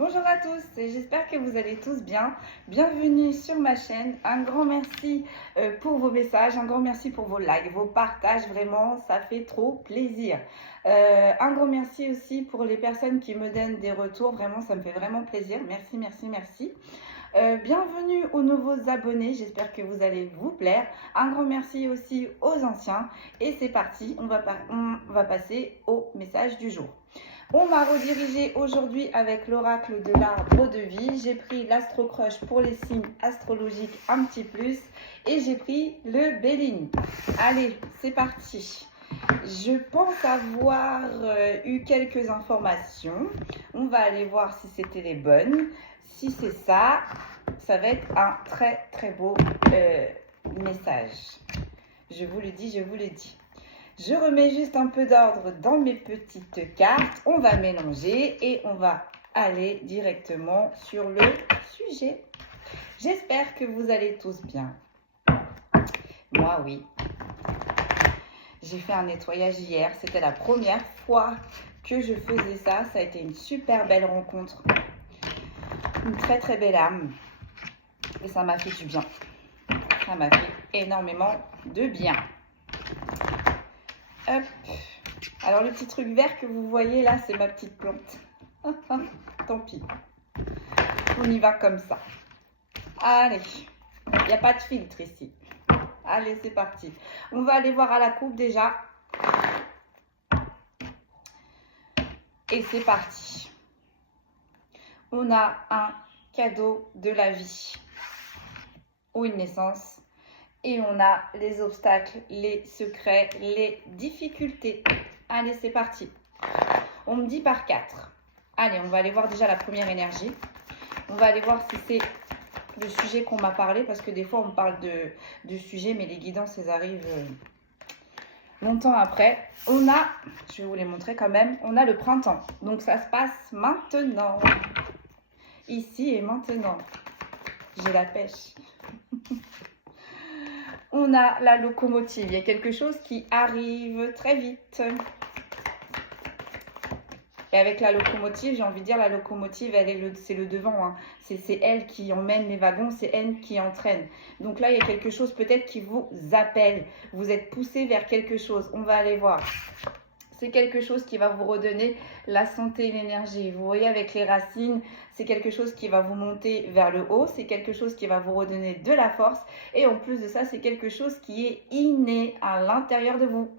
Bonjour à tous, j'espère que vous allez tous bien. Bienvenue sur ma chaîne. Un grand merci pour vos messages, un grand merci pour vos likes, vos partages. Vraiment, ça fait trop plaisir. Un grand merci aussi pour les personnes qui me donnent des retours. Vraiment, ça me fait vraiment plaisir. Merci, merci, merci. Bienvenue aux nouveaux abonnés, j'espère que vous allez vous plaire. Un grand merci aussi aux anciens. Et c'est parti, on va passer au message du jour. On m'a redirigé aujourd'hui avec l'oracle de l'arbre de vie. J'ai pris l'Astro-Crush pour les signes astrologiques un petit plus. Et j'ai pris le Béline. Allez, c'est parti. Je pense avoir eu quelques informations. On va aller voir si c'était les bonnes. Si c'est ça, ça va être un très très beau message. Je vous le dis, je vous le dis. Je remets juste un peu d'ordre dans mes petites cartes. On va mélanger et on va aller directement sur le sujet. J'espère que vous allez tous bien. Moi, oui. J'ai fait un nettoyage hier. C'était la première fois que je faisais ça. Ça a été une super belle rencontre. Une très très belle âme. Et ça m'a fait du bien. Ça m'a fait énormément de bien. Hop. Alors le petit truc vert que vous voyez là, c'est ma petite plante. Tant pis. On y va comme ça. Allez. Il n'y a pas de filtre ici. Allez, c'est parti. On va aller voir à la coupe déjà. Et c'est parti. On a un cadeau de la vie. Ou une naissance. Et on a les obstacles, les secrets, les difficultés. Allez, c'est parti. On me dit par 4. Allez, on va aller voir déjà la première énergie. On va aller voir si c'est le sujet qu'on m'a parlé. Parce que des fois, on parle du sujet, mais les guidances, elles arrivent longtemps après. On a, je vais vous les montrer quand même, on a le printemps. Donc, ça se passe maintenant. Ici et maintenant. J'ai la pêche. On a la locomotive. Il y a quelque chose qui arrive très vite. Et avec la locomotive, j'ai envie de dire, la locomotive, c'est le devant. Hein. C'est elle qui emmène les wagons, c'est elle qui entraîne. Donc là, il y a quelque chose peut-être qui vous appelle. Vous êtes poussé vers quelque chose. On va aller voir. C'est quelque chose qui va vous redonner la santé et l'énergie. Vous voyez, avec les racines, c'est quelque chose qui va vous monter vers le haut. C'est quelque chose qui va vous redonner de la force. Et en plus de ça, c'est quelque chose qui est inné à l'intérieur de vous.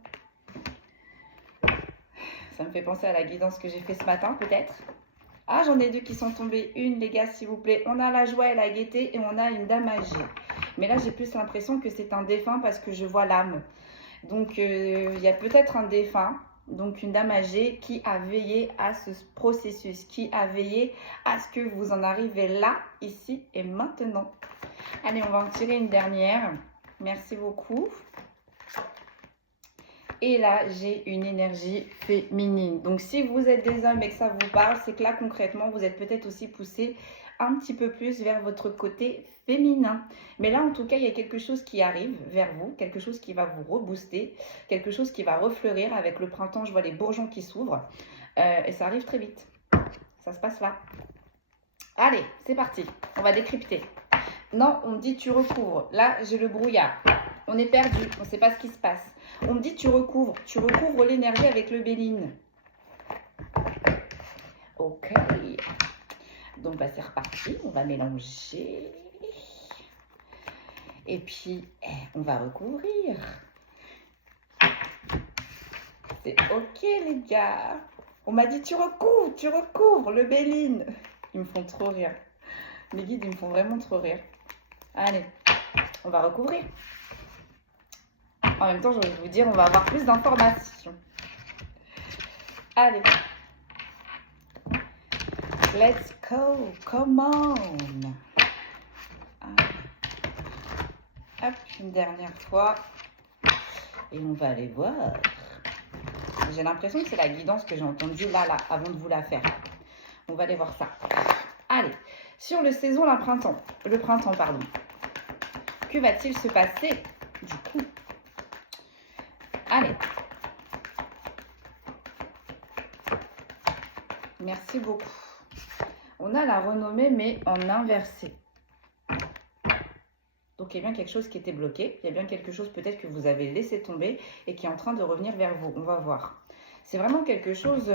Ça me fait penser à la guidance que j'ai fait ce matin, peut-être. Ah, j'en ai deux qui sont tombées. Une, les gars, s'il vous plaît. On a la joie et la gaieté et on a une dame âgée. Mais là, j'ai plus l'impression que c'est un défunt parce que je vois l'âme. Donc, il y a peut-être un défunt. Donc, une dame âgée qui a veillé à ce processus, qui a veillé à ce que vous en arrivez là, ici et maintenant. Allez, on va en tirer une dernière. Merci beaucoup. Et là, j'ai une énergie féminine. Donc, si vous êtes des hommes et que ça vous parle, c'est que là, concrètement, vous êtes peut-être aussi poussé un petit peu plus vers votre côté féminin. Mais là, en tout cas, il y a quelque chose qui arrive vers vous, quelque chose qui va vous rebooster, quelque chose qui va refleurir. Avec le printemps, je vois les bourgeons qui s'ouvrent et ça arrive très vite. Ça se passe là. Allez, c'est parti. On va décrypter. Non, on me dit tu recouvres. Là, j'ai le brouillard. On est perdu, on ne sait pas ce qui se passe. On me dit tu recouvres l'énergie avec le Béline. Ok. Donc, bah, c'est reparti. On va mélanger. Et puis, on va recouvrir. C'est ok, les gars. On m'a dit tu recouvres le Béline. Ils me font trop rire. Les guides, ils me font vraiment trop rire. Allez, on va recouvrir. En même temps, je vais vous dire, on va avoir plus d'informations. Allez. Let's go. Come on. Hop, une dernière fois. Et on va aller voir. J'ai l'impression que c'est la guidance que j'ai entendue là, avant de vous la faire. On va aller voir ça. Allez. Sur le printemps, pardon. Que va-t-il se passer du coup? Allez. Merci beaucoup. On a la renommée, mais en inversé. Donc, il y a bien quelque chose qui était bloqué. Il y a bien quelque chose peut-être que vous avez laissé tomber et qui est en train de revenir vers vous. On va voir. C'est vraiment quelque chose...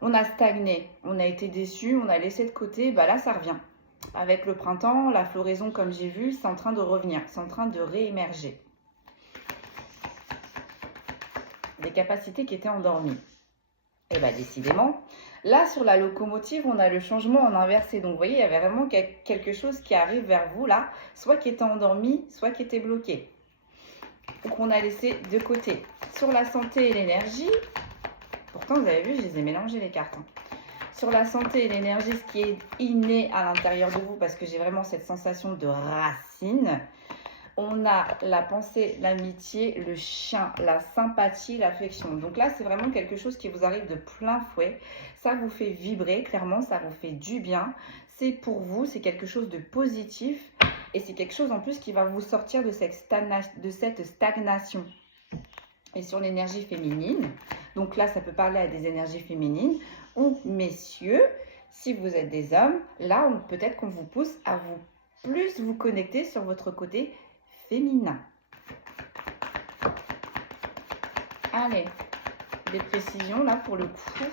on a stagné, on a été déçu, on a laissé de côté. Bah là, ça revient. Avec le printemps, la floraison, comme j'ai vu, c'est en train de revenir. C'est en train de réémerger. Des capacités qui étaient endormies. Et bien, décidément, là, sur la locomotive, on a le changement en inversé. Donc, vous voyez, il y avait vraiment quelque chose qui arrive vers vous, là, soit qui était endormi, soit qui était bloqué. Ou qu'on a laissé de côté. Sur la santé et l'énergie, pourtant, vous avez vu, je les ai mélangées, les cartes. Sur la santé et l'énergie, ce qui est inné à l'intérieur de vous, parce que j'ai vraiment cette sensation de racine. On a la pensée, l'amitié, le chien, la sympathie, l'affection. Donc là, c'est vraiment quelque chose qui vous arrive de plein fouet. Ça vous fait vibrer, clairement, ça vous fait du bien. C'est pour vous, c'est quelque chose de positif. Et c'est quelque chose en plus qui va vous sortir de cette stagnation. Et sur l'énergie féminine, donc là, ça peut parler à des énergies féminines. Ou messieurs, si vous êtes des hommes, là, peut-être qu'on vous pousse à plus vous connecter sur votre côté féminin. Allez, des précisions là pour le coup.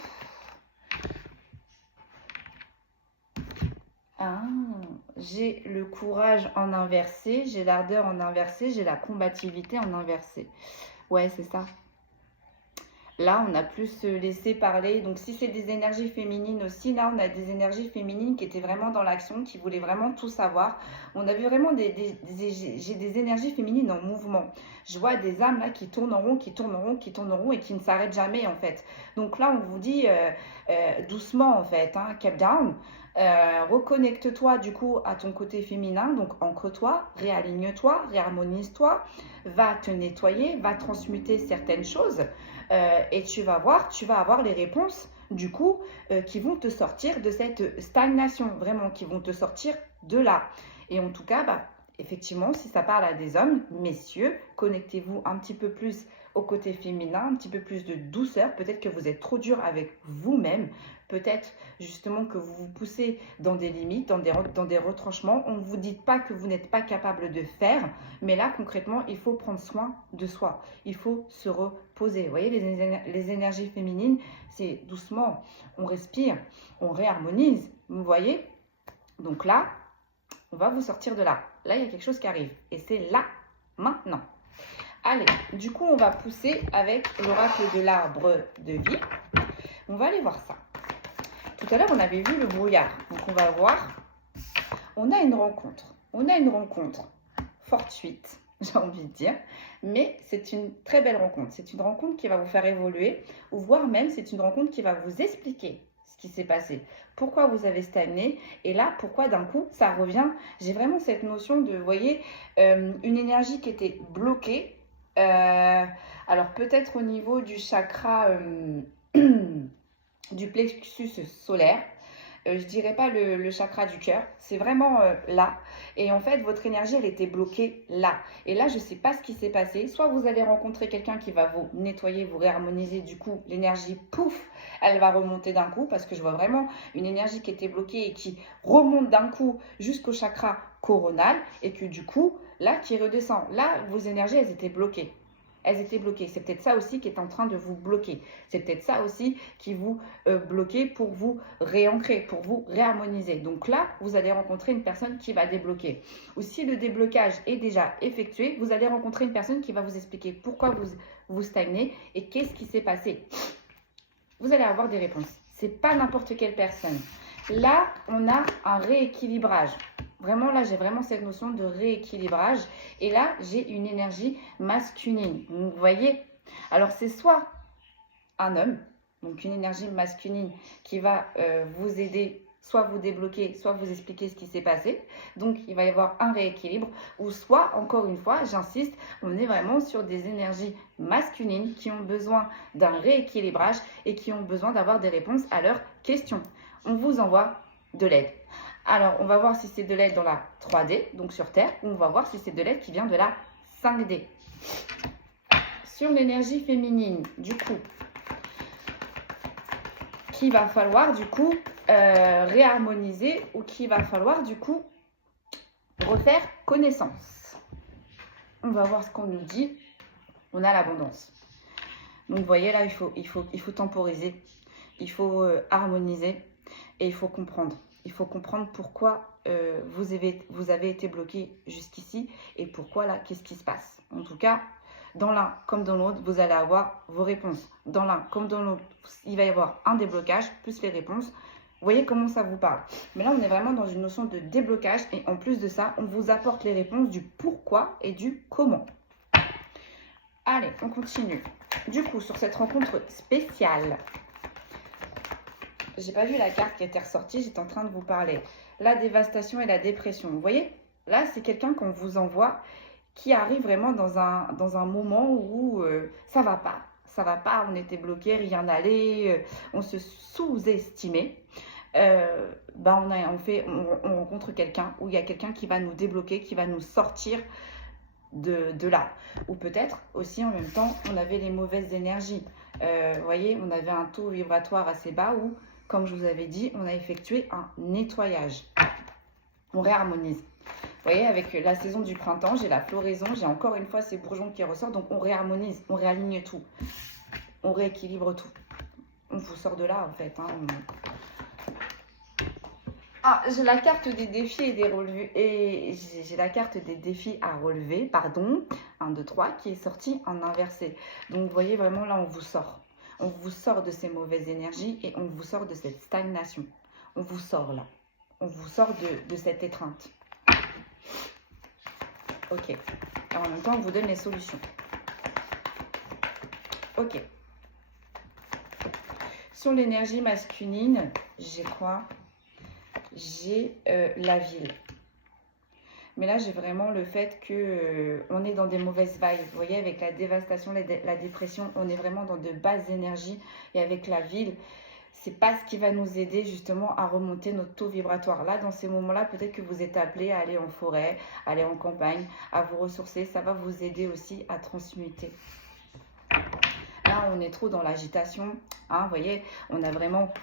J'ai le courage en inversé, j'ai l'ardeur en inversé, j'ai la combativité en inversé. Ouais, c'est ça. Là, on a plus laissé parler. Donc, si c'est des énergies féminines aussi, là, on a des énergies féminines qui étaient vraiment dans l'action, qui voulaient vraiment tout savoir. On a vu vraiment j'ai des énergies féminines en mouvement. Je vois des âmes là qui tournent en rond, qui tournent en rond, qui tournent en rond et qui ne s'arrêtent jamais, en fait. Donc là, on vous dit doucement, en fait, hein, cap down. Reconnecte-toi du coup à ton côté féminin, donc ancre-toi, réaligne-toi, réharmonise-toi, va te nettoyer, va transmuter certaines choses. Et tu vas avoir les réponses du coup qui vont te sortir de cette stagnation, vraiment qui vont te sortir de là. Et en tout cas, effectivement, si ça parle à des hommes, messieurs, connectez-vous un petit peu plus au côté féminin, un petit peu plus de douceur. Peut-être que vous êtes trop dur avec vous-même. Peut-être justement que vous vous poussez dans des limites, dans des retranchements. On ne vous dit pas que vous n'êtes pas capable de faire, mais là concrètement, il faut prendre soin de soi. Il faut se reposer. Vous voyez, les énergies féminines, c'est doucement, on respire, on réharmonise. Vous voyez? Donc là, on va vous sortir de là. Là, il y a quelque chose qui arrive. Et c'est là, maintenant. Allez, du coup, on va pousser avec l'oracle de l'arbre de vie. On va aller voir ça. Tout à l'heure, on avait vu le brouillard. Donc, on va voir. On a une rencontre. On a une rencontre fortuite, j'ai envie de dire. Mais c'est une très belle rencontre. C'est une rencontre qui va vous faire évoluer. Ou voire même, c'est une rencontre qui va vous expliquer ce qui s'est passé. Pourquoi vous avez stagné. Et là, pourquoi d'un coup, ça revient. J'ai vraiment cette notion de, vous voyez, une énergie qui était bloquée. Alors, peut-être au niveau du chakra... du plexus solaire, je dirais pas le chakra du cœur, c'est vraiment là. Et en fait, votre énergie, elle était bloquée là. Et là, je sais pas ce qui s'est passé. Soit vous allez rencontrer quelqu'un qui va vous nettoyer, vous réharmoniser. Du coup, l'énergie, pouf, elle va remonter d'un coup. Parce que je vois vraiment une énergie qui était bloquée et qui remonte d'un coup jusqu'au chakra coronal. Et que du coup, là, qui redescend. Là, vos énergies, elles étaient bloquées. Elles étaient bloquées. C'est peut-être ça aussi qui est en train de vous bloquer. C'est peut-être ça aussi qui vous bloquez pour vous réancrer, pour vous réharmoniser. Donc là, vous allez rencontrer une personne qui va débloquer. Ou si le déblocage est déjà effectué, vous allez rencontrer une personne qui va vous expliquer pourquoi vous stagnez et qu'est-ce qui s'est passé. Vous allez avoir des réponses. C'est pas n'importe quelle personne. Là, on a un rééquilibrage. Vraiment, là, j'ai vraiment cette notion de rééquilibrage. Et là, j'ai une énergie masculine. Vous voyez? Alors, c'est soit un homme, donc une énergie masculine qui va vous aider, soit vous débloquer, soit vous expliquer ce qui s'est passé. Donc, il va y avoir un rééquilibre. Ou soit, encore une fois, j'insiste, on est vraiment sur des énergies masculines qui ont besoin d'un rééquilibrage et qui ont besoin d'avoir des réponses à leurs questions. On vous envoie de l'aide. Alors, on va voir si c'est de l'aide dans la 3D, donc sur Terre, ou on va voir si c'est de l'aide qui vient de la 5D. Sur l'énergie féminine, du coup, qu'il va falloir, du coup, réharmoniser ou qu'il va falloir du coup refaire connaissance. On va voir ce qu'on nous dit. On a l'abondance. Donc vous voyez là, il faut temporiser, il faut harmoniser et il faut comprendre. Il faut comprendre pourquoi vous avez été bloqué jusqu'ici et pourquoi là, qu'est-ce qui se passe. En tout cas, dans l'un comme dans l'autre, vous allez avoir vos réponses. Dans l'un comme dans l'autre, il va y avoir un déblocage plus les réponses. Vous voyez comment ça vous parle. Mais là, on est vraiment dans une notion de déblocage et en plus de ça, on vous apporte les réponses du pourquoi et du comment. Allez, on continue. Du coup, sur cette rencontre spéciale, j'ai pas vu la carte qui était ressortie, j'étais en train de vous parler. La dévastation et la dépression. Vous voyez, là, c'est quelqu'un qu'on vous envoie qui arrive vraiment dans un moment où ça va pas. Ça va pas, on était bloqué, rien n'allait, on se sous-estimait. On rencontre quelqu'un où il y a quelqu'un qui va nous débloquer, qui va nous sortir de là. Ou peut-être aussi en même temps, on avait les mauvaises énergies. Vous voyez, on avait un taux vibratoire assez bas où, comme je vous avais dit, on a effectué un nettoyage. On réharmonise. Vous voyez, avec la saison du printemps, j'ai la floraison, j'ai encore une fois ces bourgeons qui ressortent, donc on réharmonise, on réaligne tout. On rééquilibre tout. On vous sort de là, en fait. Ah, j'ai la carte des défis et des relevés. Et j'ai la carte des défis à relever, pardon, 1, 2, 3, qui est sortie en inversé. Donc, vous voyez, vraiment, là, on vous sort. On vous sort de ces mauvaises énergies et on vous sort de cette stagnation. On vous sort, là. On vous sort de cette étreinte. Ok. Alors, en même temps, on vous donne les solutions. Ok. Sur l'énergie masculine, j'ai quoi? J'ai la ville. Mais là, j'ai vraiment le fait que on est dans des mauvaises vibes. Vous voyez, avec la dévastation, la dépression, on est vraiment dans de basses énergies. Et avec la ville, c'est pas ce qui va nous aider justement à remonter notre taux vibratoire. Là, dans ces moments-là, peut-être que vous êtes appelé à aller en forêt, à aller en campagne, à vous ressourcer. Ça va vous aider aussi à transmuter. Là, on est trop dans l'agitation. Vous voyez, on a vraiment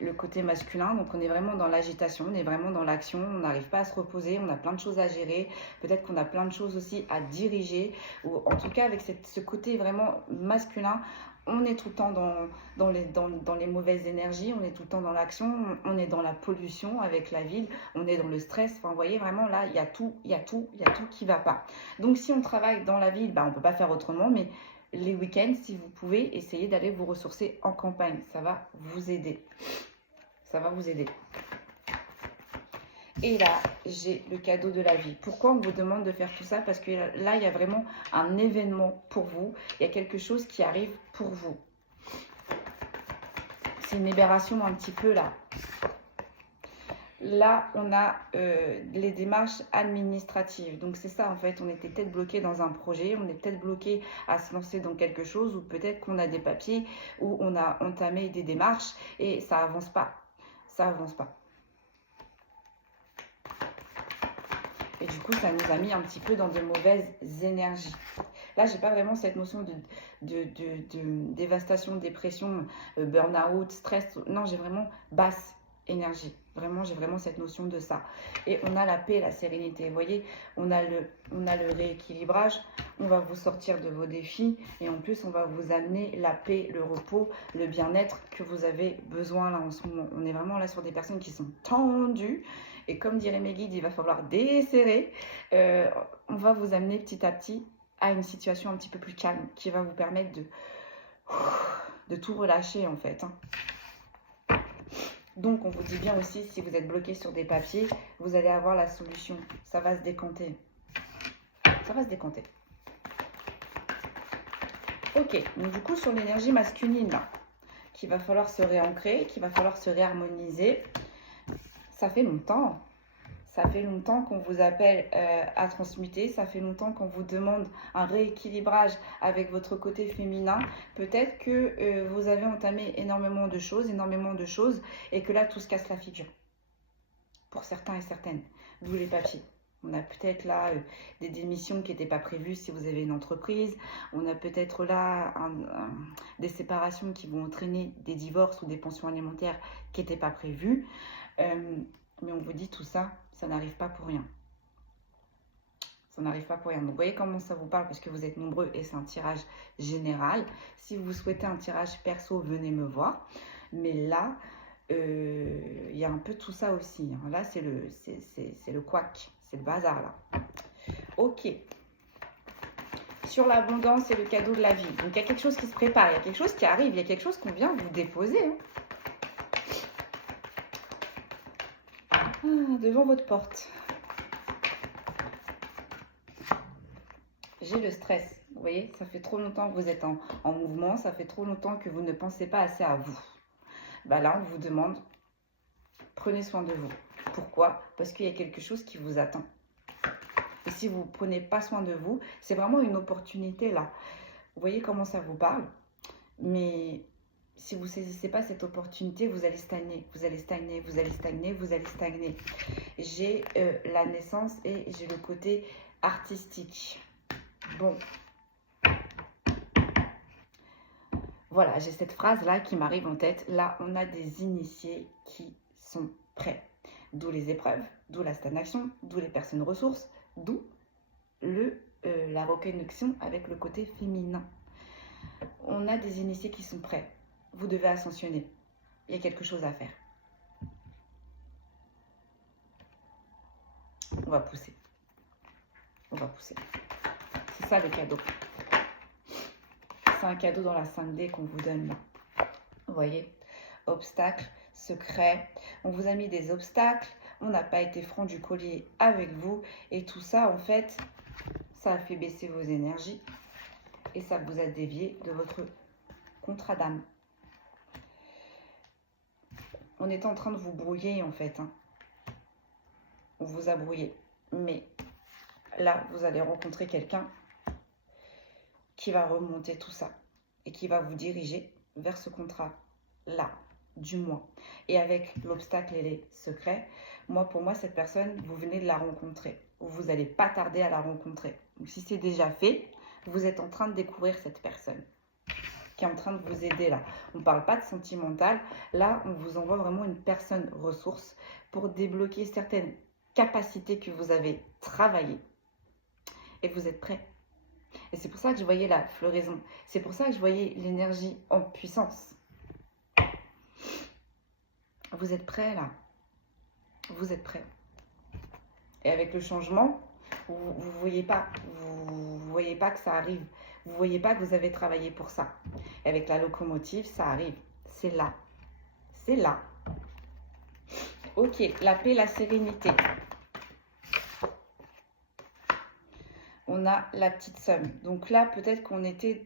le côté masculin, donc on est vraiment dans l'agitation, on est vraiment dans l'action, on n'arrive pas à se reposer, on a plein de choses à gérer, peut-être qu'on a plein de choses aussi à diriger, ou en tout cas avec ce côté vraiment masculin, on est tout le temps dans les mauvaises énergies, on est tout le temps dans l'action, on est dans la pollution avec la ville, on est dans le stress, enfin vous voyez vraiment là, il y a tout qui va pas. Donc si on travaille dans la ville, on ne peut pas faire autrement, mais les week-ends, si vous pouvez, essayez d'aller vous ressourcer en campagne, ça va vous aider. Ça va vous aider. Et là, j'ai le cadeau de la vie. Pourquoi on vous demande de faire tout ça? Parce que là, il y a vraiment un événement pour vous. Il y a quelque chose qui arrive pour vous. C'est une libération un petit peu là. Là, on a les démarches administratives. Donc, c'est ça, en fait. On était peut-être bloqué dans un projet. On est peut-être bloqué à se lancer dans quelque chose. Ou peut-être qu'on a des papiers où on a entamé des démarches et ça avance pas. Ça avance pas. Et du coup, ça nous a mis un petit peu dans de mauvaises énergies. Là, j'ai pas vraiment cette notion de dévastation, dépression, burn-out, stress. Non, j'ai vraiment basse énergie. Vraiment, j'ai vraiment cette notion de ça. Et on a la paix, la sérénité. Vous voyez, on a le rééquilibrage. On va vous sortir de vos défis. Et en plus, on va vous amener la paix, le repos, le bien-être que vous avez besoin là en ce moment. On est vraiment là sur des personnes qui sont tendues. Et comme dirait mes guides, il va falloir desserrer. On va vous amener petit à petit à une situation un petit peu plus calme qui va vous permettre de tout relâcher en fait. Donc, on vous dit bien aussi, si vous êtes bloqué sur des papiers, vous allez avoir la solution. Ça va se décanter. Ça va se décanter. Ok, donc du coup, sur l'énergie masculine, là, qu'il va falloir se réancrer, qu'il va falloir se réharmoniser, ça fait longtemps. Ça fait longtemps qu'on vous appelle à transmuter, ça fait longtemps qu'on vous demande un rééquilibrage avec votre côté féminin. Peut-être que vous avez entamé énormément de choses, et que là, tout se casse la figure. Pour certains et certaines, d'où les papiers. On a peut-être là des démissions qui n'étaient pas prévues si vous avez une entreprise. On a peut-être là des séparations qui vont entraîner des divorces ou des pensions alimentaires qui n'étaient pas prévues. Mais on vous dit tout ça, ça n'arrive pas pour rien. Ça n'arrive pas pour rien. Donc, vous voyez comment ça vous parle parce que vous êtes nombreux et c'est un tirage général. Si vous souhaitez un tirage perso, venez me voir. Mais là, il y a un peu tout ça aussi. Hein. Là, c'est le couac. C'est le bazar, là. Ok. Sur l'abondance et le cadeau de la vie. Donc, il y a quelque chose qui se prépare. Il y a quelque chose qui arrive. Il y a quelque chose qu'on vient vous déposer. Hein. Devant votre porte. J'ai le stress. Vous voyez, ça fait trop longtemps que vous êtes en mouvement. Ça fait trop longtemps que vous ne pensez pas assez à vous. Bah là, on vous demande, prenez soin de vous. Pourquoi? Parce qu'il y a quelque chose qui vous attend. Et si vous ne prenez pas soin de vous, c'est vraiment une opportunité là. Vous voyez comment ça vous parle? Mais si vous ne saisissez pas cette opportunité, vous allez stagner. Vous allez stagner, vous allez stagner, vous allez stagner. J'ai la naissance et j'ai le côté artistique. Bon. Voilà, j'ai cette phrase-là qui m'arrive en tête. Là, on a des initiés qui sont prêts. D'où les épreuves, d'où la stagnation, d'où les personnes ressources, d'où la reconnexion avec le côté féminin. On a des initiés qui sont prêts. Vous devez ascensionner. Il y a quelque chose à faire. On va pousser. On va pousser. C'est ça le cadeau. C'est un cadeau dans la 5D qu'on vous donne là. Vous voyez, obstacles, secrets. On vous a mis des obstacles. On n'a pas été franc du collier avec vous. Et tout ça, en fait, ça a fait baisser vos énergies. Et ça vous a dévié de votre contrat d'âme. On est en train de vous brouiller, en fait. Hein. On vous a brouillé. Mais là, vous allez rencontrer quelqu'un qui va remonter tout ça et qui va vous diriger vers ce contrat-là, du moins. Et avec l'obstacle et les secrets, pour moi, cette personne, vous venez de la rencontrer. Vous n'allez pas tarder à la rencontrer. Donc, si c'est déjà fait, vous êtes en train de découvrir cette personne qui est en train de vous aider là. On ne parle pas de sentimental. Là, on vous envoie vraiment une personne ressource pour débloquer certaines capacités que vous avez travaillées. Et vous êtes prêts. Et c'est pour ça que je voyais la floraison. C'est pour ça que je voyais l'énergie en puissance. Vous êtes prêts là. Vous êtes prêts. Et avec le changement, vous ne voyez pas. Vous voyez pas que ça arrive. Vous ne voyez pas que vous avez travaillé pour ça. Et avec la locomotive, ça arrive. C'est là. C'est là. Ok, la paix, la sérénité. On a la petite somme. Donc là, peut-être qu'on était...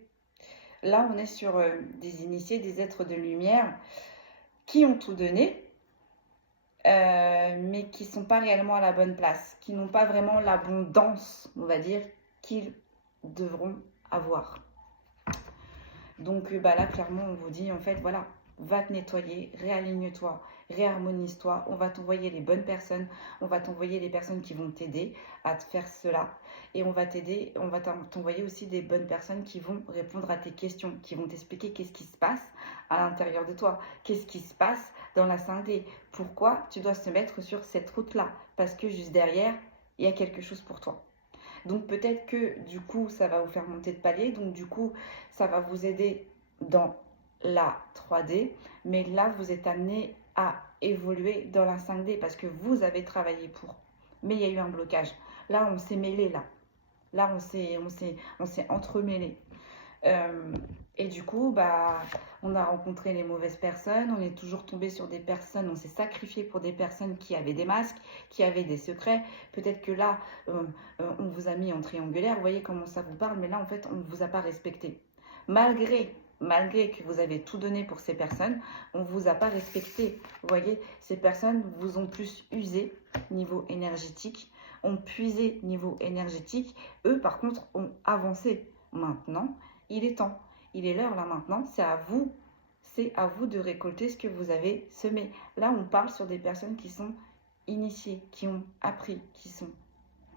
Là, on est sur des initiés, des êtres de lumière qui ont tout donné, mais qui ne sont pas réellement à la bonne place, qui n'ont pas vraiment l'abondance, on va dire, qu'ils devront avoir. Donc là, clairement, on vous dit, en fait, voilà, va te nettoyer, réaligne-toi, réharmonise-toi, on va t'envoyer les bonnes personnes, on va t'envoyer les personnes qui vont t'aider à te faire cela. Et on va t'aider, on va t'envoyer aussi des bonnes personnes qui vont répondre à tes questions, qui vont t'expliquer qu'est-ce qui se passe à l'intérieur de toi, qu'est-ce qui se passe dans la 5D, pourquoi tu dois se mettre sur cette route-là, parce que juste derrière, il y a quelque chose pour toi. Donc peut-être que du coup, ça va vous faire monter de palier, donc du coup, ça va vous aider dans la 3D, mais là, vous êtes amené à évoluer dans la 5D parce que vous avez travaillé pour. Mais il y a eu un blocage. Là, on s'est mêlé, là. Là, on s'est entremêlé. Et du coup, on a rencontré les mauvaises personnes, on est toujours tombé sur des personnes, on s'est sacrifié pour des personnes qui avaient des masques, qui avaient des secrets. Peut-être que là, on vous a mis en triangulaire, vous voyez comment ça vous parle, mais là, en fait, on ne vous a pas respecté. Malgré que vous avez tout donné pour ces personnes, on ne vous a pas respecté. Vous voyez, ces personnes vous ont plus usé niveau énergétique, ont puisé niveau énergétique. Eux, par contre, ont avancé. Maintenant, il est temps. Il est l'heure là maintenant. C'est à vous de récolter ce que vous avez semé. Là, on parle sur des personnes qui sont initiées, qui ont appris, qui sont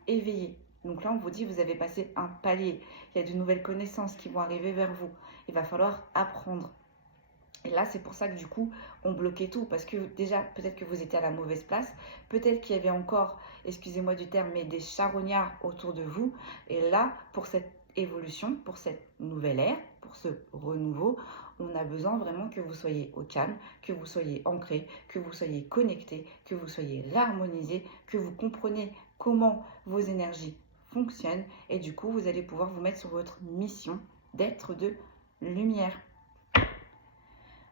éveillé. Donc là, on vous dit, vous avez passé un palier. Il y a de nouvelles connaissances qui vont arriver vers vous. Il va falloir apprendre. Et là, c'est pour ça que du coup, on bloquait tout. Parce que déjà, peut-être que vous étiez à la mauvaise place. Peut-être qu'il y avait encore, excusez-moi du terme, mais des charognards autour de vous. Et là, pour cette évolution, pour cette nouvelle ère, pour ce renouveau, on a besoin vraiment que vous soyez au calme, que vous soyez ancré, que vous soyez connecté, que vous soyez réharmonisé, que vous compreniez comment vos énergies fonctionnent. Et du coup, vous allez pouvoir vous mettre sur votre mission d'être de lumière.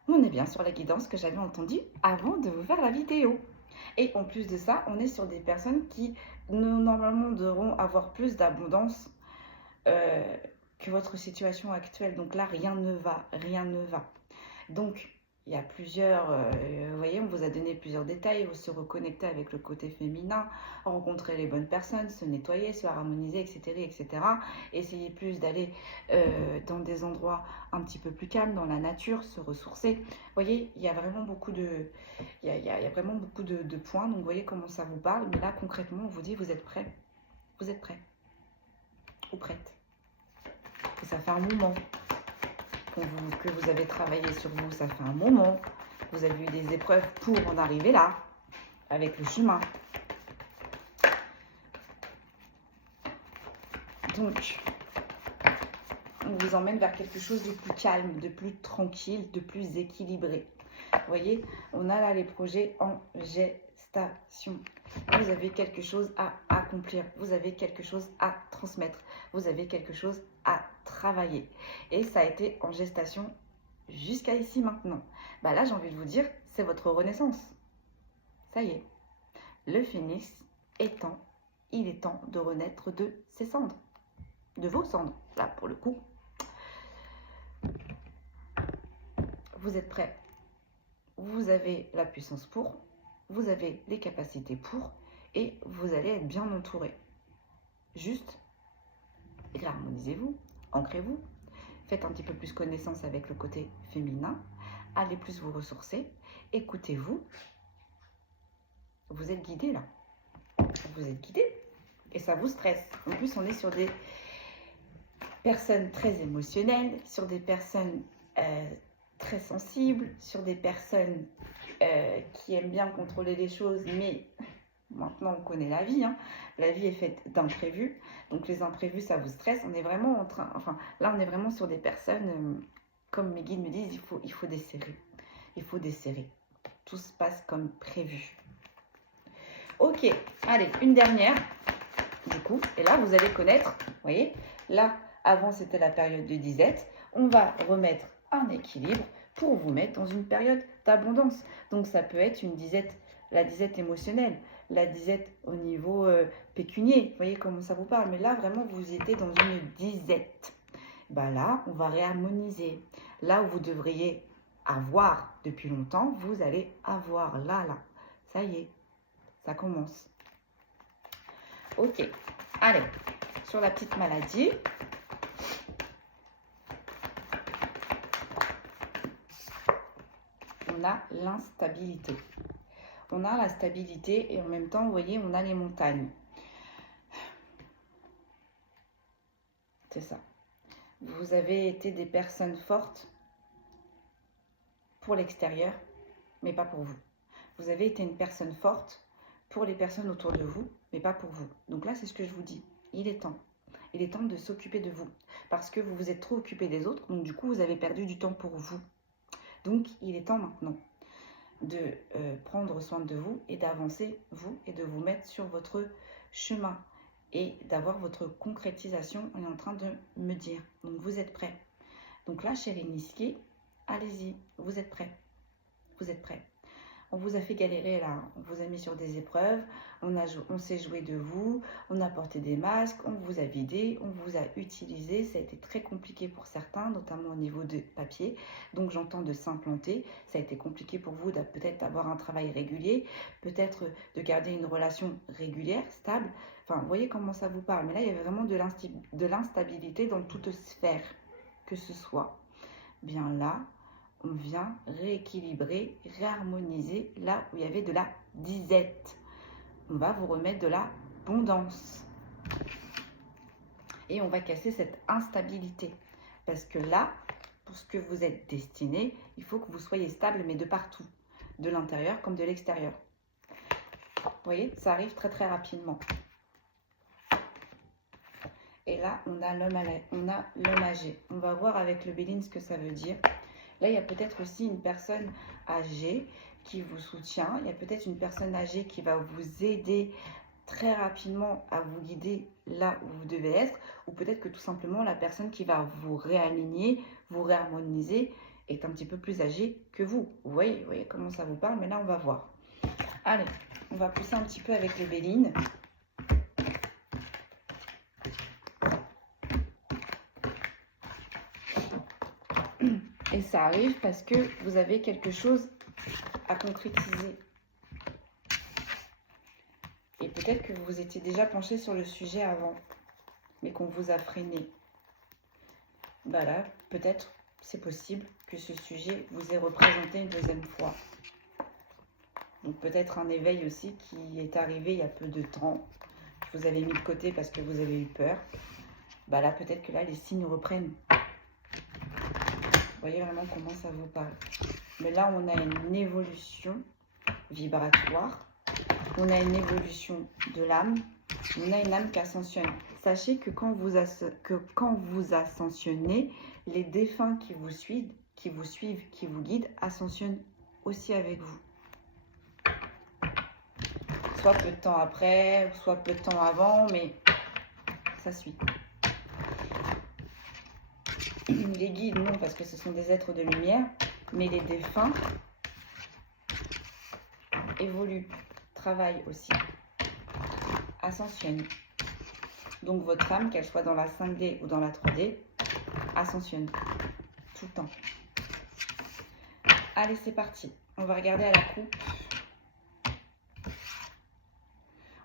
On est bien sur la guidance que j'avais entendue avant de vous faire la vidéo. Et en plus de ça, on est sur des personnes qui normalement devront avoir plus d'abondance que votre situation actuelle. Donc là, rien ne va, rien ne va. Donc, il y a plusieurs, vous voyez, on vous a donné plusieurs détails, se reconnecter avec le côté féminin, rencontrer les bonnes personnes, se nettoyer, se harmoniser, etc. etc. Essayez plus d'aller dans des endroits un petit peu plus calmes, dans la nature, se ressourcer. Vous voyez, il y a vraiment beaucoup de, il y a vraiment beaucoup de points, donc vous voyez comment ça vous parle. Mais là, concrètement, on vous dit, vous êtes prêts. Vous êtes prêts ou prêtes. Et ça fait un moment que vous avez travaillé sur vous, ça fait un moment. Vous avez eu des épreuves pour en arriver là, avec le chemin. Donc, on vous emmène vers quelque chose de plus calme, de plus tranquille, de plus équilibré. Vous voyez, on a là les projets en gestation. Vous avez quelque chose à accomplir, vous avez quelque chose à transmettre, vous avez quelque chose à travailler. Et ça a été en gestation jusqu'à ici maintenant. Bah là, j'ai envie de vous dire, c'est votre renaissance. Ça y est, le phénix étant, il est temps de renaître de ses cendres, de vos cendres. Là, pour le coup, vous êtes prêts. Vous avez la puissance pour, vous avez les capacités pour, et vous allez être bien entouré. Juste, harmonisez-vous, ancrez-vous, faites un petit peu plus connaissance avec le côté féminin, allez plus vous ressourcer, écoutez-vous. Vous êtes guidé là. Vous êtes guidé et ça vous stresse. En plus, on est sur des personnes très émotionnelles, sur des personnes très sensibles, sur des personnes qui aiment bien contrôler les choses, mais maintenant on connaît la vie, hein. La vie est faite d'imprévus, donc les imprévus ça vous stresse. On est vraiment en train, enfin là on est vraiment sur des personnes, comme mes guides me disent, il faut desserrer, il faut desserrer. Tout se passe comme prévu. Ok, allez, une dernière, du coup, et là vous allez connaître, vous voyez, là avant c'était la période de disette, on va remettre un équilibre pour vous mettre dans une période d'abondance. Donc ça peut être une disette, la disette émotionnelle, la disette au niveau pécunier, vous voyez comment ça vous parle, mais là vraiment vous étiez dans une disette. Bah là, on va réharmoniser. Là où vous devriez avoir depuis longtemps, vous allez avoir là, ça y est. Ça commence. Ok, allez, sur la petite maladie. On a l'instabilité. On a la stabilité et en même temps, vous voyez, on a les montagnes. C'est ça. Vous avez été des personnes fortes pour l'extérieur, mais pas pour vous. Vous avez été une personne forte pour les personnes autour de vous, mais pas pour vous. Donc là, c'est ce que je vous dis. Il est temps. Il est temps de s'occuper de vous. Parce que vous vous êtes trop occupé des autres, donc du coup, vous avez perdu du temps pour vous. Donc, il est temps maintenant de prendre soin de vous et d'avancer, vous, et de vous mettre sur votre chemin et d'avoir votre concrétisation, on est en train de me dire. Donc, vous êtes prêts. Donc là, chérie Niski, allez-y, vous êtes prêts. Vous êtes prêts. On vous a fait galérer là, on vous a mis sur des épreuves, on s'est joué de vous, on a porté des masques, on vous a vidé, on vous a utilisé. Ça a été très compliqué pour certains, notamment au niveau de papier. Donc j'entends de s'implanter. Ça a été compliqué pour vous peut-être d'avoir un travail régulier, peut-être de garder une relation régulière, stable. Enfin, vous voyez comment ça vous parle. Mais là, il y avait vraiment de l'instabilité dans toute sphère, que ce soit bien là. On vient rééquilibrer, réharmoniser là où il y avait de la disette. On va vous remettre de l'abondance. Et on va casser cette instabilité. Parce que là, pour ce que vous êtes destiné, il faut que vous soyez stable, mais de partout. De l'intérieur comme de l'extérieur. Vous voyez, ça arrive très très rapidement. Et là, on a l'homme âgé. On va voir avec le Béline ce que ça veut dire. Là, il y a peut-être aussi une personne âgée qui vous soutient. Il y a peut-être une personne âgée qui va vous aider très rapidement à vous guider là où vous devez être. Ou peut-être que tout simplement, la personne qui va vous réaligner, vous réharmoniser, est un petit peu plus âgée que vous. Vous voyez comment ça vous parle, mais là, on va voir. Allez, on va pousser un petit peu avec le Béline. Et ça arrive parce que vous avez quelque chose à concrétiser. Et peut-être que vous étiez déjà penché sur le sujet avant, mais qu'on vous a freiné. Bah là, peut-être, c'est possible que ce sujet vous ait représenté une deuxième fois. Donc peut-être un éveil aussi qui est arrivé il y a peu de temps, que vous avez mis de côté parce que vous avez eu peur. Bah là, peut-être que là, les signes reprennent. Vous voyez vraiment comment ça vous parle. Mais là, on a une évolution vibratoire. On a une évolution de l'âme. On a une âme qui ascensionne. Sachez que quand vous ascensionnez, les défunts qui vous suivent, qui vous guident, ascensionnent aussi avec vous. Soit peu de temps après, soit peu de temps avant, mais ça suit. Les guides, non, parce que ce sont des êtres de lumière, mais les défunts évoluent, travaillent aussi, ascensionnent. Donc votre âme, qu'elle soit dans la 5D ou dans la 3D, ascensionne tout le temps. Allez, c'est parti. On va regarder à la coupe.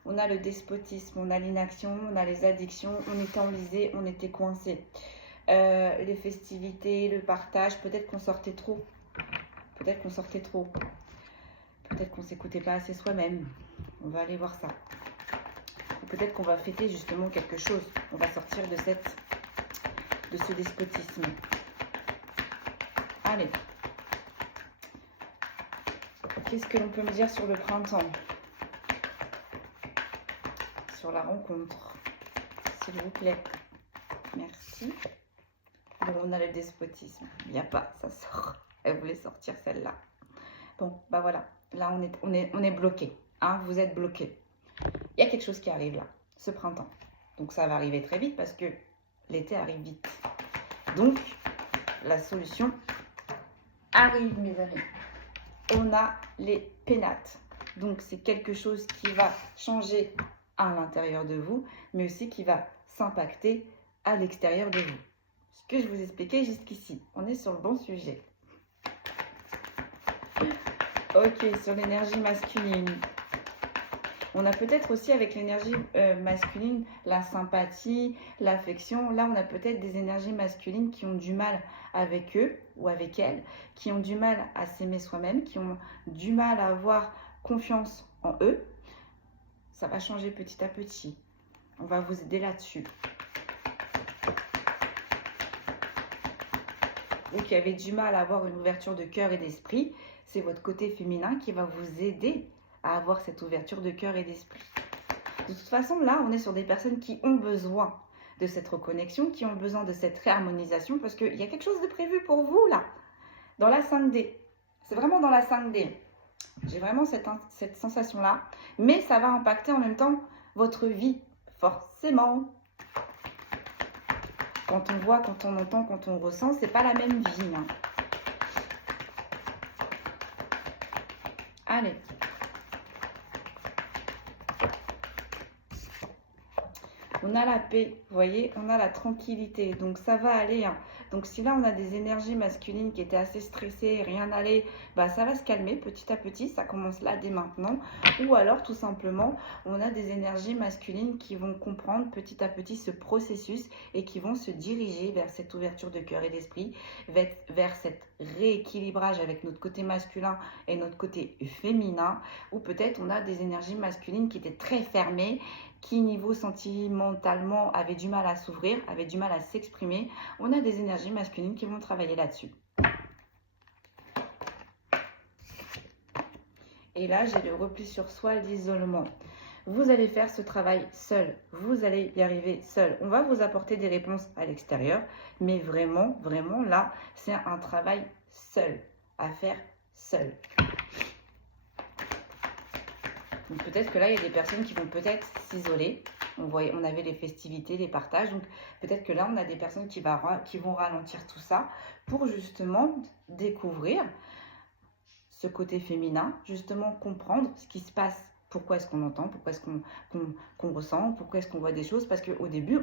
On a le despotisme, on a l'inaction, on a les addictions, on était enlisé, on était coincé. Les festivités, le partage, peut-être qu'on sortait trop. Peut-être qu'on sortait trop. Peut-être qu'on s'écoutait pas assez soi-même. On va aller voir ça. Ou peut-être qu'on va fêter justement quelque chose. On va sortir de ce despotisme. Allez. Qu'est-ce que l'on peut me dire sur le printemps? Sur la rencontre, s'il vous plaît. Merci. Bon, on a le despotisme. Il n'y a pas, ça sort. Elle voulait sortir celle-là. Bon, bah voilà. Là, on est bloqué. Hein, vous êtes bloqué. Il y a quelque chose qui arrive là, ce printemps. Donc ça va arriver très vite parce que l'été arrive vite. Donc, la solution arrive, mes amis. On a les pénates. Donc, c'est quelque chose qui va changer à l'intérieur de vous, mais aussi qui va s'impacter à l'extérieur de vous. Ce que je vous expliquais jusqu'ici, on est sur le bon sujet. Ok, sur l'énergie masculine. On a peut-être aussi avec l'énergie masculine la sympathie, l'affection. Là, on a peut-être des énergies masculines qui ont du mal avec eux ou avec elles, qui ont du mal à s'aimer soi-même, qui ont du mal à avoir confiance en eux. Ça va changer petit à petit. On va vous aider là-dessus. Vous qui avez du mal à avoir une ouverture de cœur et d'esprit, c'est votre côté féminin qui va vous aider à avoir cette ouverture de cœur et d'esprit. De toute façon, là, on est sur des personnes qui ont besoin de cette reconnexion, qui ont besoin de cette réharmonisation, parce qu'il y a quelque chose de prévu pour vous, là, dans la 5D. C'est vraiment dans la 5D. J'ai vraiment cette sensation-là, mais ça va impacter en même temps votre vie, forcément. Quand on voit, quand on entend, quand on ressent, c'est pas la même vie. Hein. Allez. On a la paix, vous voyez, on a la tranquillité, donc ça va aller. Hein. Donc si là on a des énergies masculines qui étaient assez stressées, rien n'allait, bah ça va se calmer petit à petit, ça commence là dès maintenant. Ou alors tout simplement, on a des énergies masculines qui vont comprendre petit à petit ce processus et qui vont se diriger vers cette ouverture de cœur et d'esprit, vers cette rééquilibrage avec notre côté masculin et notre côté féminin, ou peut-être on a des énergies masculines qui étaient très fermées, qui niveau sentimentalement avaient du mal à s'ouvrir, avaient du mal à s'exprimer. On a des énergies masculines qui vont travailler là-dessus. Et là, j'ai le repli sur soi, l'isolement. Vous allez faire ce travail seul. Vous allez y arriver seul. On va vous apporter des réponses à l'extérieur. Mais vraiment, vraiment, là, c'est un travail seul. À faire seul. Donc peut-être que là, il y a des personnes qui vont peut-être s'isoler. On avait les festivités, les partages. Donc peut-être que là, on a des personnes qui vont ralentir tout ça pour justement découvrir ce côté féminin, justement comprendre ce qui se passe. Pourquoi est-ce qu'on entend, pourquoi est-ce qu'on ressent, pourquoi est-ce qu'on voit des choses. Parce qu'au début,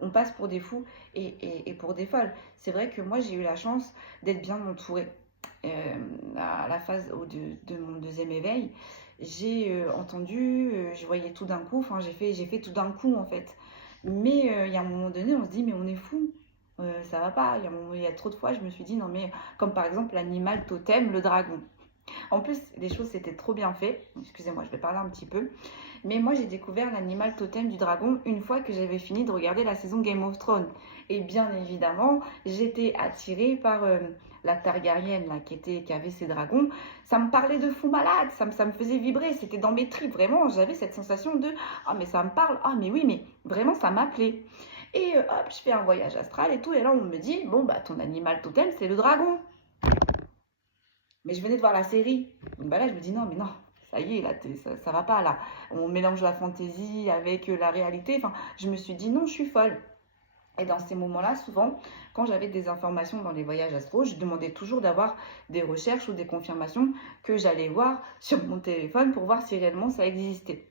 on passe pour des fous et pour des folles. C'est vrai que moi, j'ai eu la chance d'être bien entourée. À la phase de mon deuxième éveil, j'ai entendu, je voyais tout d'un coup, enfin j'ai fait tout d'un coup en fait. Mais il y a un moment donné, on se dit mais on est fou. Ça va pas, il y a trop de fois je me suis dit non mais comme par exemple l'animal totem, le dragon. En plus les choses c'était trop bien fait, excusez-moi je vais parler un petit peu, mais moi j'ai découvert l'animal totem du dragon une fois que j'avais fini de regarder la saison Game of Thrones. Et bien évidemment j'étais attirée par la Targaryenne là, qui avait ses dragons. Ça me parlait de fou malade, ça me faisait vibrer, c'était dans mes tripes, vraiment j'avais cette sensation de ah mais ça me parle, ah mais oui mais vraiment ça m'appelait. Et hop, je fais un voyage astral et tout. Et là, on me dit, bon, bah, ton animal totem, c'est le dragon. Mais je venais de voir la série. Donc bah là, je me dis, non, mais non, ça y est, là, ça va pas, là. On mélange la fantaisie avec la réalité. Enfin, je me suis dit, non, je suis folle. Et dans ces moments-là, souvent, quand j'avais des informations dans les voyages astro, je demandais toujours d'avoir des recherches ou des confirmations que j'allais voir sur mon téléphone pour voir si réellement ça existait.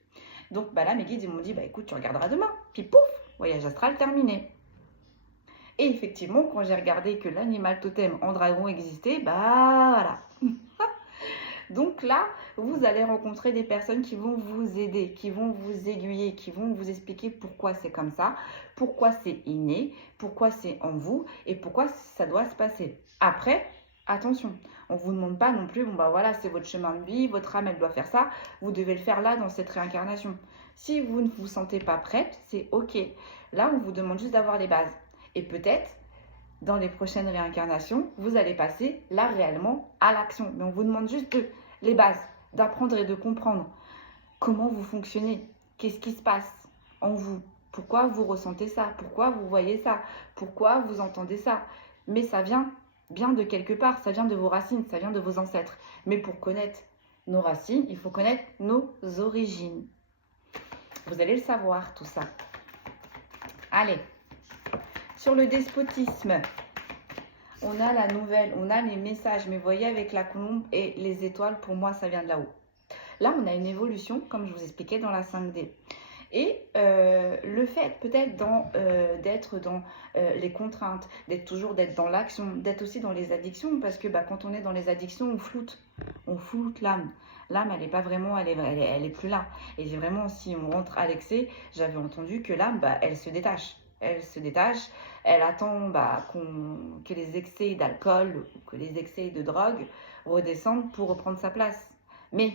Donc bah là, mes guides, ils m'ont dit, bah écoute, tu regarderas demain. Puis pouf, voyage astral terminé. Et effectivement, quand j'ai regardé que l'animal totem en dragon existait, bah voilà. Donc là, vous allez rencontrer des personnes qui vont vous aider, qui vont vous aiguiller, qui vont vous expliquer pourquoi c'est comme ça, pourquoi c'est inné, pourquoi c'est en vous et pourquoi ça doit se passer. Après, attention, on ne vous demande pas non plus, bon bah voilà, c'est votre chemin de vie, votre âme elle doit faire ça, vous devez le faire là dans cette réincarnation. Si vous ne vous sentez pas prête, c'est ok. Là, on vous demande juste d'avoir les bases. Et peut-être, dans les prochaines réincarnations, vous allez passer là réellement à l'action. Mais on vous demande juste les bases, d'apprendre et de comprendre comment vous fonctionnez, qu'est-ce qui se passe en vous, pourquoi vous ressentez ça, pourquoi vous voyez ça, pourquoi vous entendez ça. Mais ça vient bien de quelque part, ça vient de vos racines, ça vient de vos ancêtres. Mais pour connaître nos racines, il faut connaître nos origines. Vous allez le savoir, tout ça. Allez, sur le despotisme, on a la nouvelle, on a les messages. Mais vous voyez, avec la colombe et les étoiles, pour moi, ça vient de là-haut. Là, on a une évolution, comme je vous expliquais dans la 5D. Et le fait peut-être d'être dans les contraintes, d'être dans l'action, d'être aussi dans les addictions, parce que quand on est dans les addictions, on floute l'âme. L'âme, elle n'est pas vraiment, elle est plus là. Et vraiment, si on rentre à l'excès, j'avais entendu que l'âme, elle se détache. Elle se détache, elle attend que les excès d'alcool, que les excès de drogue redescendent pour reprendre sa place. Mais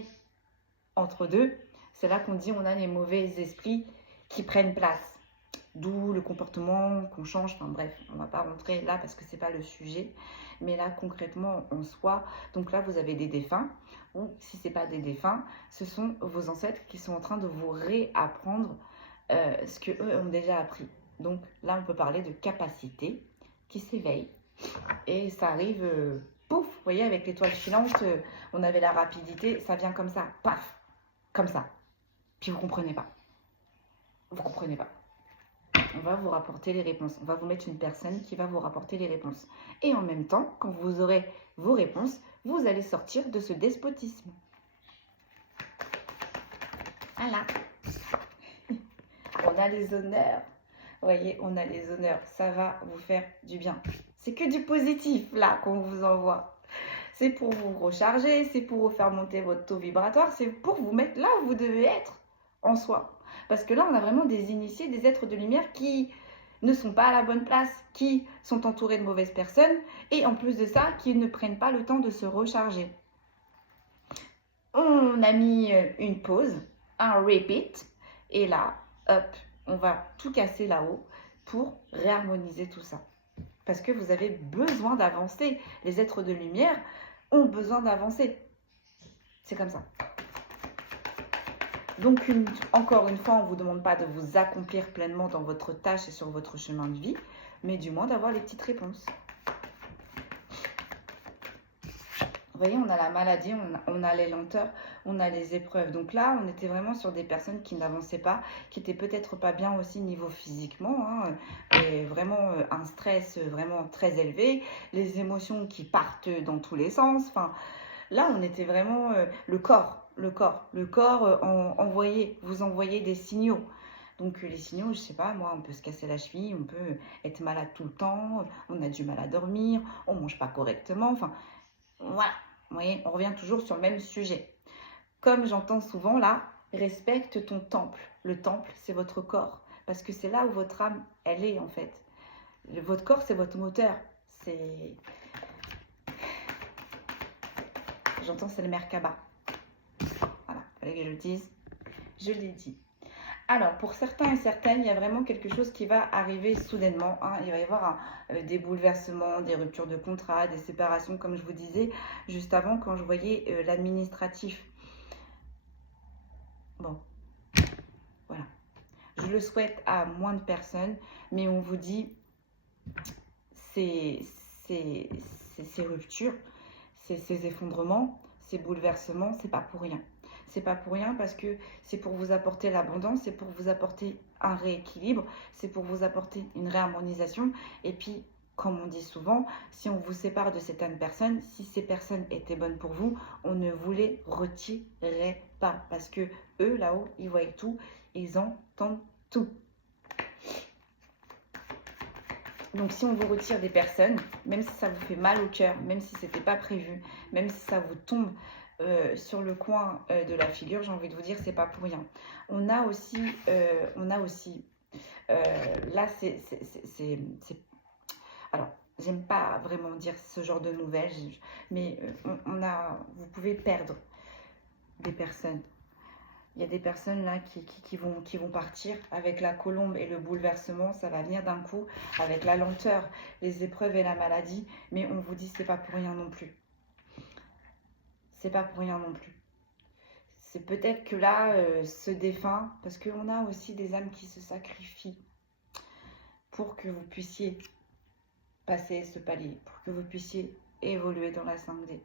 entre deux, c'est là qu'on dit on a les mauvais esprits qui prennent place. D'où le comportement qu'on change. Enfin bref, on ne va pas rentrer là parce que ce n'est pas le sujet. Mais là, concrètement, en soi, donc là, vous avez des défunts. Ou si ce n'est pas des défunts, ce sont vos ancêtres qui sont en train de vous réapprendre ce qu'eux ont déjà appris. Donc là, on peut parler de capacité qui s'éveille. Et ça arrive, pouf, vous voyez, avec l'étoile filante, on avait la rapidité, ça vient comme ça, paf, comme ça. Puis vous comprenez pas. Vous comprenez pas. On va vous rapporter les réponses. On va vous mettre une personne qui va vous rapporter les réponses. Et en même temps, quand vous aurez vos réponses, vous allez sortir de ce despotisme. Voilà. On a les honneurs. Vous voyez, on a les honneurs. Ça va vous faire du bien. C'est que du positif, là, qu'on vous envoie. C'est pour vous recharger, c'est pour vous faire monter votre taux vibratoire, c'est pour vous mettre là où vous devez être en soi. Parce que là, on a vraiment des initiés, des êtres de lumière qui ne sont pas à la bonne place, qui sont entourés de mauvaises personnes et en plus de ça, qui ne prennent pas le temps de se recharger. On a mis une pause, un repeat et là, hop, on va tout casser là-haut pour réharmoniser tout ça. Parce que vous avez besoin d'avancer. Les êtres de lumière ont besoin d'avancer. C'est comme ça. Donc, encore une fois, on ne vous demande pas de vous accomplir pleinement dans votre tâche et sur votre chemin de vie, mais du moins d'avoir les petites réponses. Vous voyez, on a la maladie, on a les lenteurs, on a les épreuves. Donc là, on était vraiment sur des personnes qui n'avançaient pas, qui étaient peut-être pas bien aussi niveau physiquement, hein, et vraiment un stress vraiment très élevé, les émotions qui partent dans tous les sens. Enfin, là, on était vraiment le corps vous envoyez des signaux. Donc les signaux, je sais pas, moi, on peut se casser la cheville, on peut être malade tout le temps, on a du mal à dormir, on mange pas correctement, enfin, voilà. Vous voyez, on revient toujours sur le même sujet. Comme j'entends souvent là, respecte ton temple. Le temple, c'est votre corps. Parce que c'est là où votre âme, elle est en fait. Votre corps, c'est votre moteur. C'est... J'entends, c'est le Merkaba. Voilà, il fallait que je le dise. Je l'ai dit. Alors, pour certains et certaines, il y a vraiment quelque chose qui va arriver soudainement. Hein. Il va y avoir des bouleversements, des ruptures de contrat, des séparations, comme je vous disais juste avant quand je voyais l'administratif. Bon, voilà. Je le souhaite à moins de personnes, mais on vous dit, ces ruptures, ces effondrements, ces bouleversements, c'est pas pour rien. C'est pas pour rien parce que c'est pour vous apporter l'abondance, c'est pour vous apporter un rééquilibre, c'est pour vous apporter une réharmonisation. Et puis, comme on dit souvent, si on vous sépare de certaines personnes, si ces personnes étaient bonnes pour vous, on ne vous les retirerait pas. Parce que eux, là-haut, ils voient tout, ils entendent tout. Donc si on vous retire des personnes, même si ça vous fait mal au cœur, même si ce n'était pas prévu, même si ça vous tombe sur le coin de la figure, j'ai envie de vous dire, c'est pas pour rien. On a aussi là, alors, j'aime pas vraiment dire ce genre de nouvelles, mais vous pouvez perdre des personnes. Il y a des personnes là qui vont partir avec la colombe et le bouleversement, ça va venir d'un coup, avec la lenteur, les épreuves et la maladie, mais on vous dit c'est pas pour rien non plus. C'est pas pour rien non plus. C'est peut-être que là, ce défunt, parce qu'on a aussi des âmes qui se sacrifient pour que vous puissiez passer ce palier, pour que vous puissiez évoluer dans la 5D.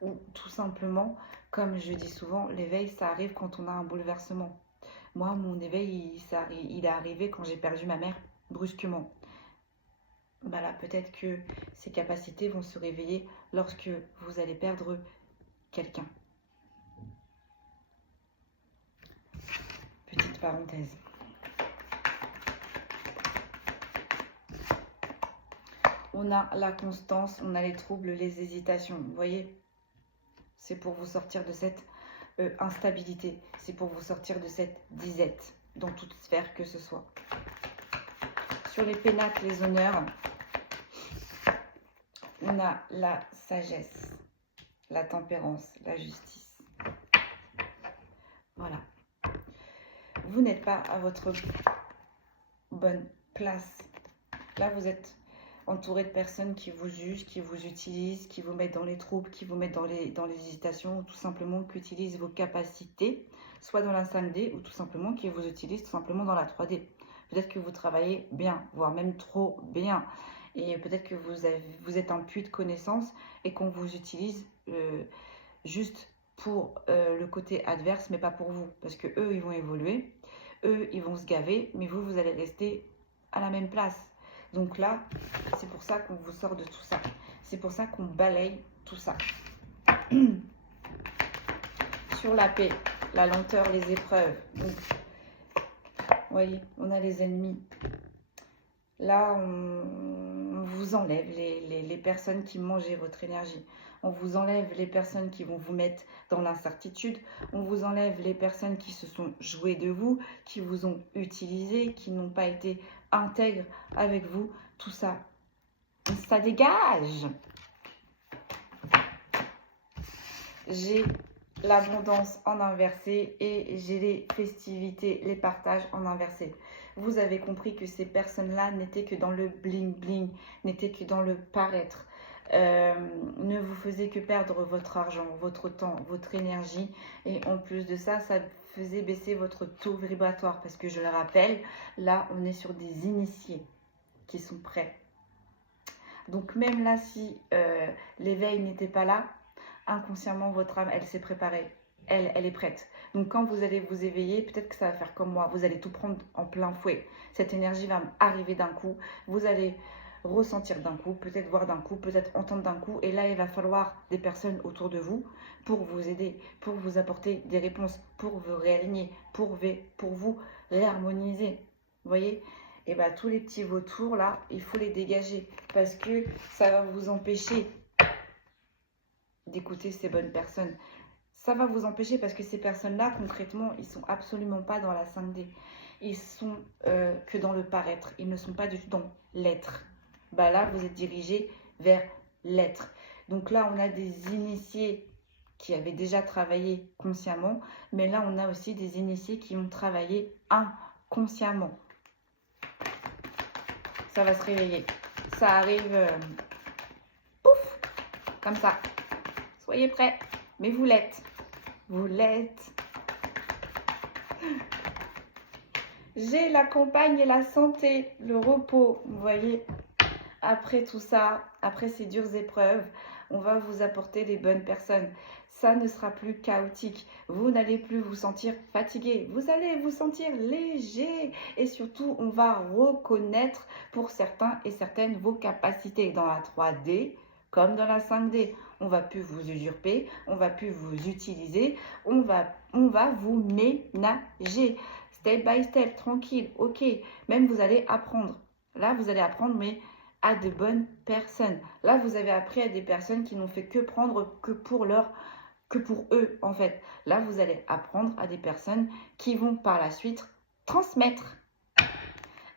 Ou tout simplement, comme je dis souvent, l'éveil, ça arrive quand on a un bouleversement. Moi, mon éveil, il est arrivé quand j'ai perdu ma mère brusquement. Bah là, peut-être que ces capacités vont se réveiller lorsque vous allez perdre quelqu'un. Petite parenthèse. On a la constance, on a les troubles, les hésitations. Vous voyez, c'est pour vous sortir de cette instabilité. C'est pour vous sortir de cette disette, dans toute sphère que ce soit. Sur les pénacles, les honneurs, on a la sagesse, la tempérance, la justice. Voilà. Vous n'êtes pas à votre bonne place. Là, vous êtes entouré de personnes qui vous jugent, qui vous utilisent, qui vous mettent dans les troubles, qui vous mettent dans les hésitations, ou tout simplement qui utilisent vos capacités, soit dans la 5D, ou tout simplement qui vous utilisent tout simplement dans la 3D. Peut-être que vous travaillez bien, voire même trop bien. Et peut-être que vous êtes un puits de connaissances et qu'on vous utilise juste pour le côté adverse, mais pas pour vous. Parce que eux, ils vont évoluer, eux, ils vont se gaver, mais vous, vous allez rester à la même place. Donc là, c'est pour ça qu'on vous sort de tout ça. C'est pour ça qu'on balaye tout ça. Sur la paix, la lenteur, les épreuves. Donc, vous voyez, on a les ennemis. Là, on vous enlève les personnes qui mangeaient votre énergie. On vous enlève les personnes qui vont vous mettre dans l'incertitude. On vous enlève les personnes qui se sont jouées de vous, qui vous ont utilisé, qui n'ont pas été intègre avec vous. Tout ça, ça dégage. J'ai l'abondance en inversé et j'ai les festivités, les partages en inversé. Vous avez compris que ces personnes-là n'étaient que dans le bling-bling, n'étaient que dans le paraître. Ne vous faisait que perdre votre argent, votre temps, votre énergie. Et en plus de ça, ça faisait baisser votre taux vibratoire. Parce que je le rappelle, là, on est sur des initiés qui sont prêts. Donc même là, si l'éveil n'était pas là, inconsciemment, votre âme, elle s'est préparée. Elle est prête. Donc quand vous allez vous éveiller, peut-être que ça va faire comme moi. Vous allez tout prendre en plein fouet. Cette énergie va arriver d'un coup. Vous allez ressentir d'un coup, peut-être voir d'un coup, peut-être entendre d'un coup. Et là, il va falloir des personnes autour de vous pour vous aider, pour vous apporter des réponses, pour vous réaligner, pour vous réharmoniser. Vous voyez ? Et bien, tous les petits vautours, là, il faut les dégager parce que ça va vous empêcher d'écouter ces bonnes personnes. Ça va vous empêcher parce que ces personnes-là, concrètement, ils ne sont absolument pas dans la 5D. Ils sont que dans le paraître. Ils ne sont pas du tout dans l'être. Bah là, vous êtes dirigé vers l'être. Donc là, on a des initiés qui avaient déjà travaillé consciemment. Mais là, on a aussi des initiés qui ont travaillé inconsciemment. Ça va se réveiller. Ça arrive, pouf, comme ça. Soyez prêts. Mais vous l'êtes. Vous l'êtes. J'ai la campagne et la santé, le repos. Vous voyez, après tout ça, après ces dures épreuves, on va vous apporter les bonnes personnes. Ça ne sera plus chaotique. Vous n'allez plus vous sentir fatigué. Vous allez vous sentir léger. Et surtout, on va reconnaître pour certains et certaines vos capacités dans la 3D comme dans la 5D. On va plus vous usurper, on va plus vous utiliser, on va vous ménager. Step by step, tranquille, ok. Même vous allez apprendre. Là, vous allez apprendre, mais à de bonnes personnes. Là, vous avez appris à des personnes qui n'ont fait que prendre que pour eux, en fait. Là, vous allez apprendre à des personnes qui vont par la suite transmettre.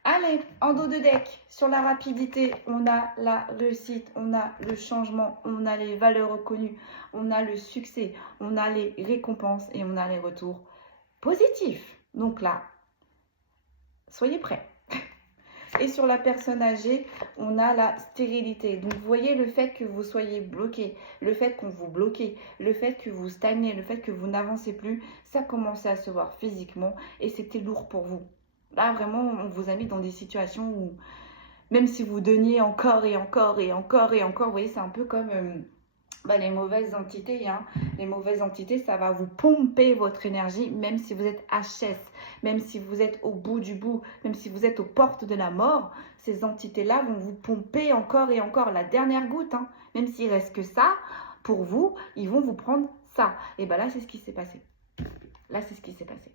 Allez, en dos de deck, sur la rapidité, on a la réussite, on a le changement, on a les valeurs reconnues, on a le succès, on a les récompenses et on a les retours positifs. Donc là, soyez prêts. Et sur la personne âgée, on a la stérilité. Donc, vous voyez le fait que vous soyez bloqué, le fait qu'on vous bloque, le fait que vous stagnez, le fait que vous n'avancez plus, ça commençait à se voir physiquement et c'était lourd pour vous. Là, vraiment, on vous a mis dans des situations où, même si vous donniez encore et encore et encore et encore, vous voyez, c'est un peu comme les mauvaises entités. Hein. Les mauvaises entités, ça va vous pomper votre énergie, même si vous êtes HS, même si vous êtes au bout du bout, même si vous êtes aux portes de la mort, ces entités-là vont vous pomper encore et encore la dernière goutte. Hein. Même s'il reste que ça, pour vous, ils vont vous prendre ça. Et bien là, c'est ce qui s'est passé. Là, c'est ce qui s'est passé.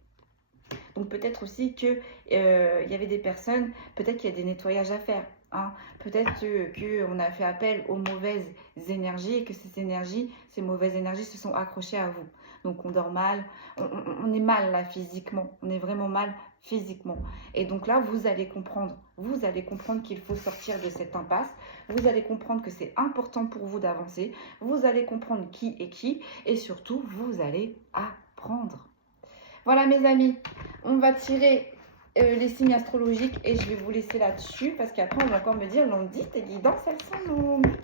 Donc peut-être aussi qu'il y avait des personnes, peut-être qu'il y a des nettoyages à faire. Hein. Peut-être qu'on a fait appel aux mauvaises énergies et que ces mauvaises énergies se sont accrochées à vous. Donc on dort mal, on est mal là physiquement, on est vraiment mal physiquement. Et donc là, vous allez comprendre qu'il faut sortir de cette impasse, vous allez comprendre que c'est important pour vous d'avancer, vous allez comprendre qui est qui et surtout, vous allez apprendre. Voilà mes amis, on va tirer les signes astrologiques et je vais vous laisser là-dessus parce qu'après on va encore me dire Londi, tes guidances elles sont longues.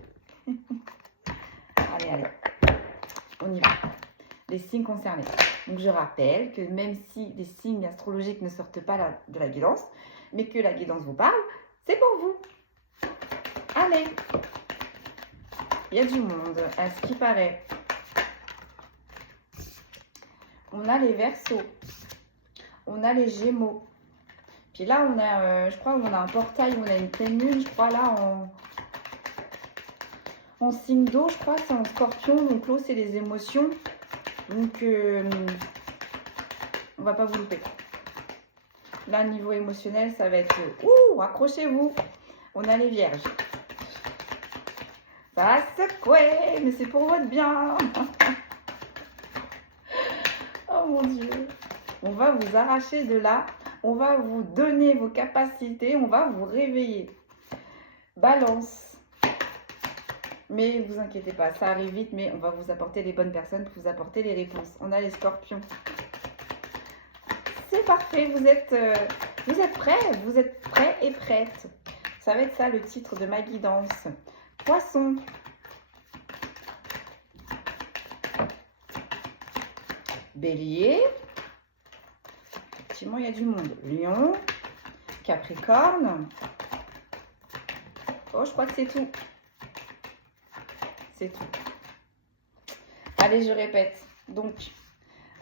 Allez, on y va. Les signes concernés. Donc je rappelle que même si les signes astrologiques ne sortent pas de la guidance, mais que la guidance vous parle, c'est pour vous. Allez, il y a du monde, à ce qui paraît. On a les Verseaux, on a les Gémeaux. Puis là, on a, je crois, on a un portail, on a une pleine lune, je crois, là, en signe d'eau, je crois, c'est en Scorpion. Donc l'eau, c'est les émotions. Donc, on va pas vous louper. Là, niveau émotionnel, ça va être, accrochez-vous. On a les Vierges. Ça va secouer, mais c'est pour votre bien. Oh mon Dieu. On va vous arracher de là. On va vous donner vos capacités, on va vous réveiller. Balance. Mais vous inquiétez pas, ça arrive vite, mais on va vous apporter les bonnes personnes pour vous apporter les réponses. On a les scorpions. C'est parfait, vous êtes prêts et prêtes. Ça va être ça le titre de ma guidance. Poisson. Bélier. Effectivement, il y a du monde. Lion. Capricorne. Oh, je crois que c'est tout. C'est tout. Allez, je répète. Donc,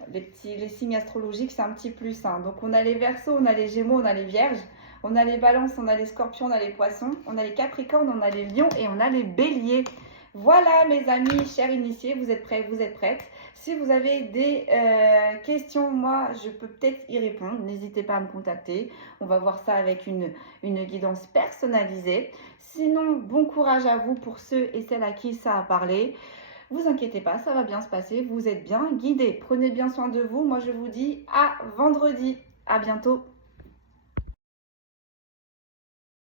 les signes astrologiques, c'est un petit plus. Hein. Donc, on a les Verseaux, on a les Gémeaux, on a les Vierges, on a les Balances, on a les Scorpions, on a les Poissons, on a les Capricornes, on a les Lions et on a les Béliers. Voilà, mes amis, chers initiés, vous êtes prêts, vous êtes prêtes. Si vous avez des questions, moi, je peux peut-être y répondre. N'hésitez pas à me contacter. On va voir ça avec une guidance personnalisée. Sinon, bon courage à vous pour ceux et celles à qui ça a parlé. Vous inquiétez pas, ça va bien se passer. Vous êtes bien guidés. Prenez bien soin de vous. Moi, je vous dis à vendredi. À bientôt.